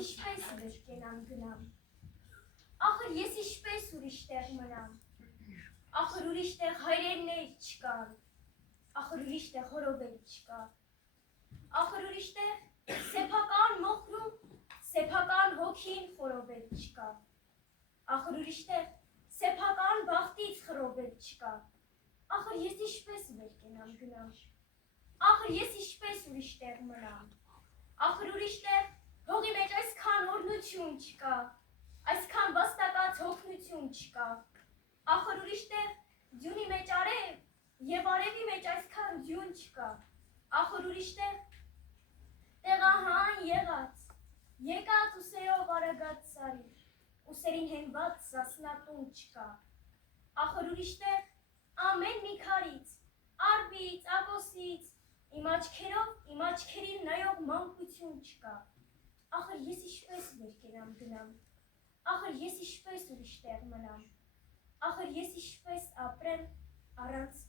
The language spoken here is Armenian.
ինչպես վեր կենամ գնամ, ախր ես ինչպես ուրիշ տեղ մնամ, ախր ուրիշ տեղ հայրեններ չկան, ախր ուրիշ տեղ հորովեր չկա, ախր ուրիշ տեղ սեփական մոխրում, սեփական հոգին խորովել չկա, ախր ուրիշ տեղ սեփական բախտից խրովել չկա, ախր ես ինչպես վեր կենամ գնամ, ախր ես ինչպես ուրիշ տեղ մնամ, ախր ուրիշ տեղ հողի մեջ այսքան օրնություն չկա, այսքան վաստակած հոգնություն չկա, ախր ուրիշ տեղ ձյունի մեջ արև և արևի մեջ այսքան ձյուն չկա, ախր ուրիշ տեղ տեղահան եղած, եկած ուսերով արագած սարիր, ուսերին հենված սասնատուն չկա, ախր ուրիշ տեղ ամեն մի քարից, արբից, ակոսից, իմ աչքերին նայող մանկություն չկա, ախր ես ինչպես վեր կենամ գնամ, ախր ես ինչպես ուրիշ տեղ մնամ, ախր ես ինչպես ապրեմ առանց